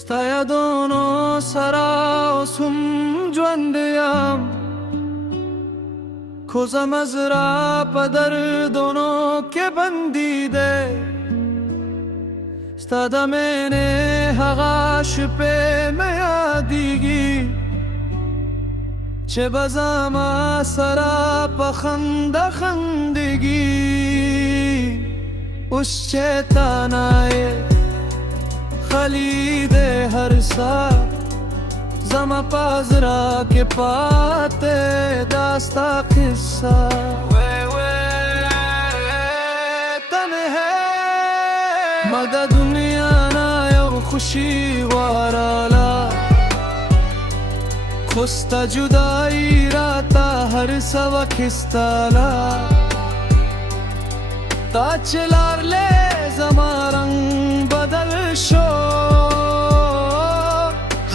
ستا یادونو سره اوس هم ژوند یم، کوزه مې زړه په دردونو کې بندي دی. ستا د مینې هغه شپې مې یادېږي چې به زما سره په خندا خندېږي. اوس چې تا نه یې خالي دی هر ساه، زما په زړه کې پاتې دا ستا قصه. ما د دنیا نه یو خوشي غواړله، خو ستا جدایي راته هر څه واخیستله. تا چې لاړلې زما رنګ بدل شو،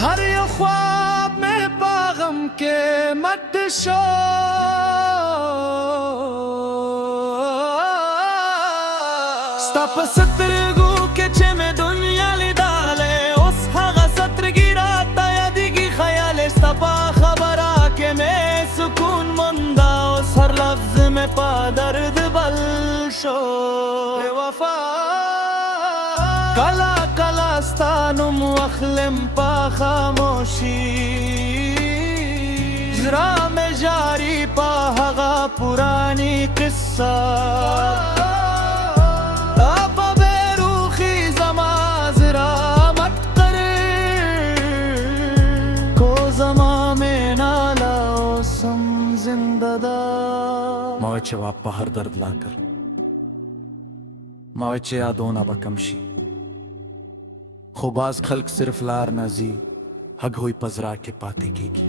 هر یو خواب مې په غم کې مات شو. ستا په سترګو کې چې مې دنیا لیدلې، اوس هغه سترګې راته یادېږي خیال. ستا په خبره کې مې سکون مونده، اوس هر لفظ مې په درد بل شو. بې وفا کله کله ستا نوم واخلم په خاموشي، زړه مې جاري په هغه پراني قصه. موعد جواب په هر درد لا کر، موعد چې یادونه به کم شي، خو باز خلق صرف لار نازي هګ هوی پزرا کې پاتې کېږي.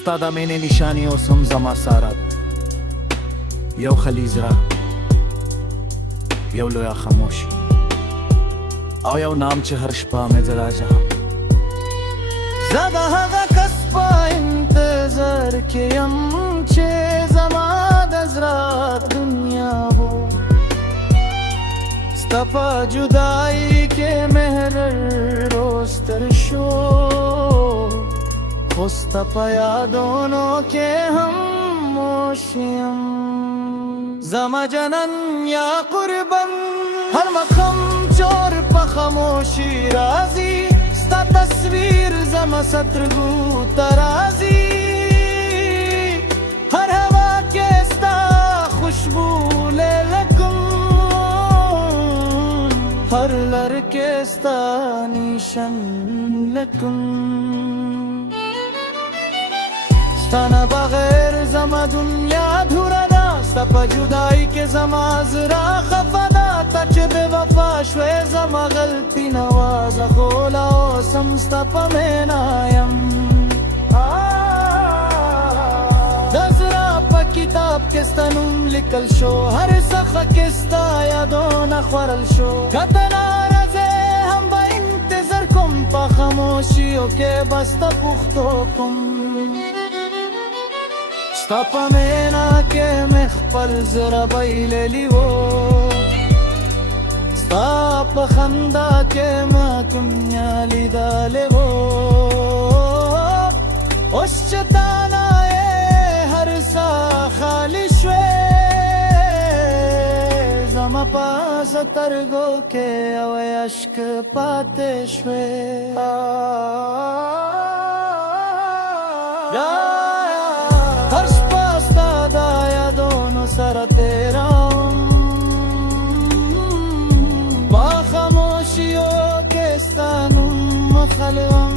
ستا د مینې نشانې اوس هم زما ساره، یو خلیز را، یو لویه خاموشي، او یو نام چې هر شپه مې د راجه. زه د هغه کس په انتظار کې یم چې زما د زړه دنیا و. ستا په جدایي کې مهر روستر شو، خو ستا په یادونو کې هم موش یم. زما جنن یا قربان هر مقام چور په خاموشي راځي. ستا تصویر زما سترګو ته راځي، هر هوا کې ستا خوشبو لیلکم، هر لر کې ستا نشان لکم. ستا نه بغیر زما دنیا ادھوره ده، ستا په جدایي کې زما زړه خفه ده. تا چې بې وفا شوې زما غلطي نه وه، زه خو لا اوس هم ستا په مینا یم. د زړه په کتاب کې ستا نوم لیکل شو، هر څخه کې ستا یادونه خوړل شو. که ته ناراضه هم به انتظار کوم، په خاموشیو کې به ستا پوښتو کوم. ستا په مینا کې مې خپل زړه بایللی و، ستا په خندا کې ما دنیا لیدلې و. اوس چې تا نه یې هر څه خالي شوې، زما په سترګو کې او اشک پاتې شوې. هر شپه ستا د یادونو سره تېروم، په خاموشیو کې ستا نوم مخلوم.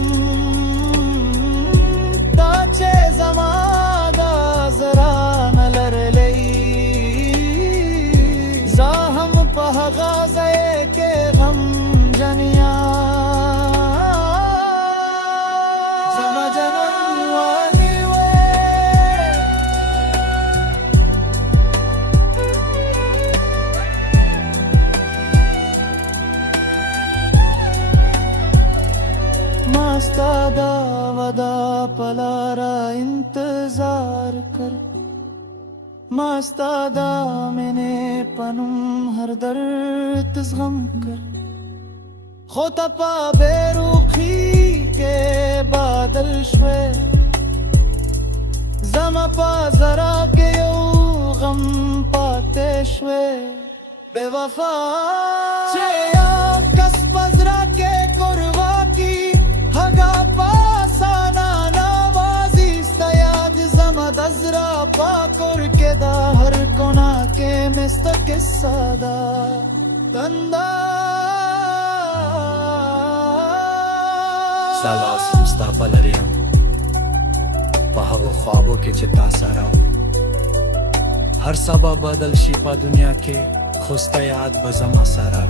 تا چې زما د زړه نه لرلی، زه هم په هغه ځای کې غمجن یم. زما جنن واني وې، ما ستا دا ودا په لاره انتظار کر، ما ستا دا مینې په نوم هر درد زغم کر. खोतपा बेरुखी के बादल शवे जमपा जरा के यो गम पाते शवे बेवफा चेया कस पजरा के कुर्वा की हगा पासाना नवाजी सयाद जमद अजरा पाकुर के दा हर कोना के मिस्तक सादा तंदा सालास मुस्ताफा लरिया पहागो ख्वाबों के चिता सारा हर सबा बदल शिपा दुनिया के खुस्ता याद बजमा सारा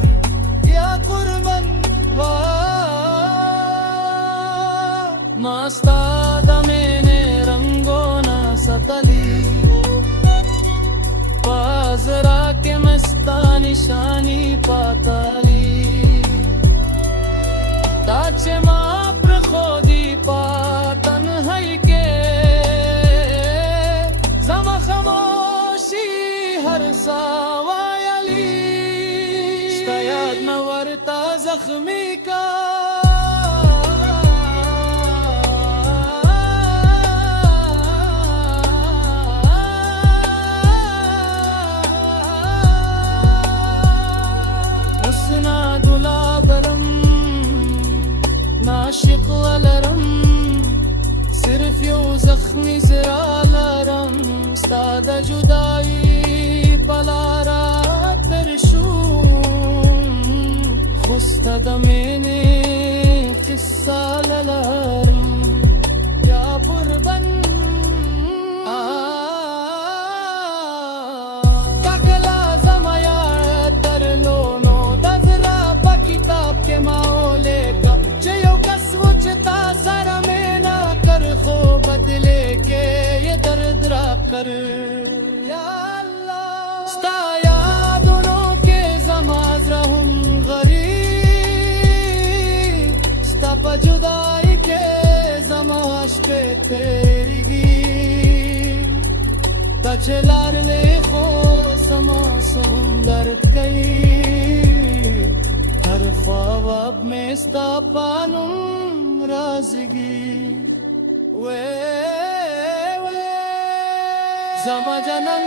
या कुर्बन वा मस्तादा मैंने रंगो ना सतली पाजरा के मस्ता निशानी पाताली ताचे माप्र खोदी पातन है के जमा खामोशी हर सावायली याद न वरता जख्मी का उसना दुलाबरम नाशिक वलरम सिर्फ यो जख्मी ज़रालरम सादा जुदाई पलारा तरशूम खुस्ता दमेने किस्सा ललरम या बुरबन kakala zamaya darlono dazra pa kitab ke maole ka jayo kaswchta sara mein na kar kho badle ke ye dard ra kar ya allah sta yaadon ke zamaz rahum gharib sta pa judai ke zamash pe terigi तचलार ले खो समा सुंदर कई हर ख्वाब में स्तापानुम राजगी वे जमा जनन